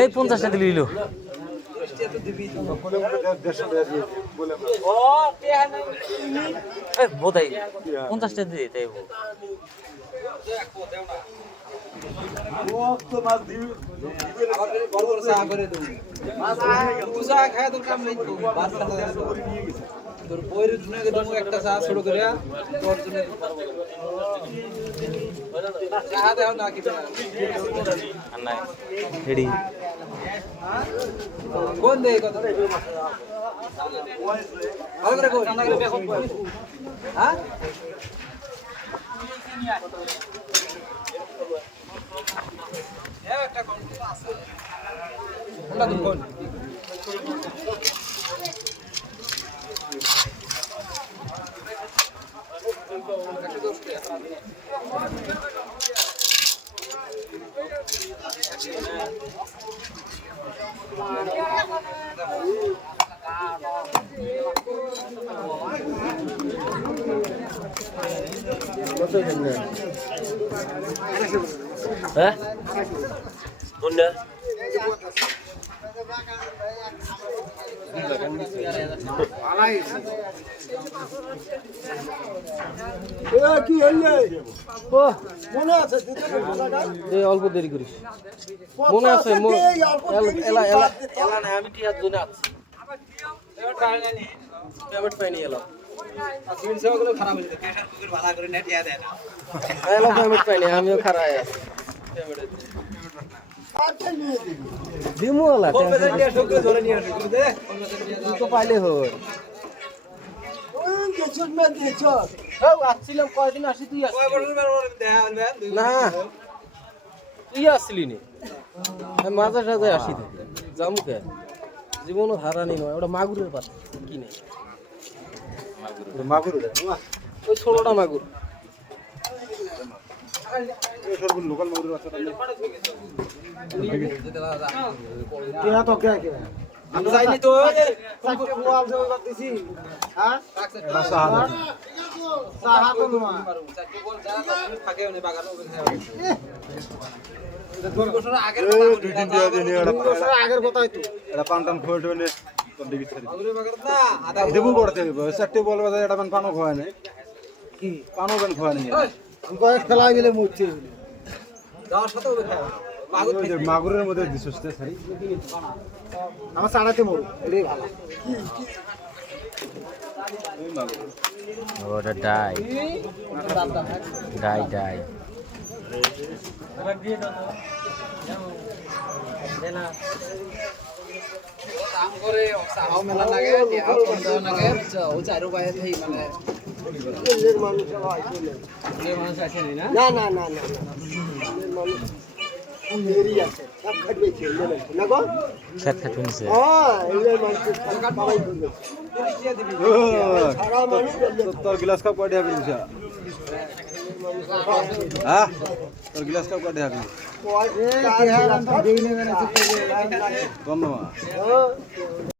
এই 50টা দিল বোধাই 50টা দিয়ে তাই তোর বইয়ের জন্য একটা চা ছোট করে তোর জন্য চা দাও না কি নাই রেডি কোন দেই কত ভালো করে কো রান্না করে দেখো হ্যাঁ একটা কোন আছে কোনটা তুমি কোন হ্যাঁ কোনটা কি হইলে ও মনে আছে এই অল্প দেরি করিস মনে আছে এলা এলা এলা না আমি টিয়ার জন্য আছি পেমেন্ট পাইনি এলা সিভিল সেবাগুলো খারাপ হয়ে যেত প্রেসার কুকার ভাড়া করে নেট ইয়া দেয় না এলা পেমেন্ট পাইনি আমিও খারাপ আছি দিমু এলা ধরে নিয়ে আসো দে তো পাইলে হয় গেছুন না দিয়েছো আসছিলাম কয়দিন আসি তুই কয় বছর দেখা আনবেন না তুই আসলি নি আমি মাঝে সাঝে আসি থাকি জামুকে জীবনও হারানি নয় ওটা মাগুরের পাতা কি নেই মাগুর ওই ছোটটা মাগুর লোকাল মাগুর আছে কেনা তো কে কে আমি যাইনি তো চারটে মোবাইল জমা করতেছি হ্যাঁ সাহা তো নয় চারটে বল যা থাকে ওনে বাগানো আগের কথাই তো এটা পান টান খোয়াই টোনে আদা দেবু করতে চারটে বল বাজে এটা পান পানও খোয়া নাই কি পানও বেন খোয়া নাই কয়েক খেলা গেলে মরছে যাওয়ার সাথে হবে খায় মাগুরের মধ্যে দিছস সারি আমার সাড়াতে মরু এটাই ভালো ওটা ডাই ডাই ডাই কাম করে সাহাও মেলা লাগে দেহা বন্ধ লাগে ও চারু পায়ে থাই মানে মানুষ মানুষ আছে না না না না না মানুষ মেরি আছে সব খাটবে ছেলে না গো খেত খেত শুনছে হ্যাঁ এই মানুষ সবাই করবে সারা মানুষ তোর গ্লাস কাপ কয়টা হবে ইনশা হ্যাঁ তোর গ্লাস কাপ কয়টা হবে কয় কে হারাম দেই নেবে না ধন্যবাদ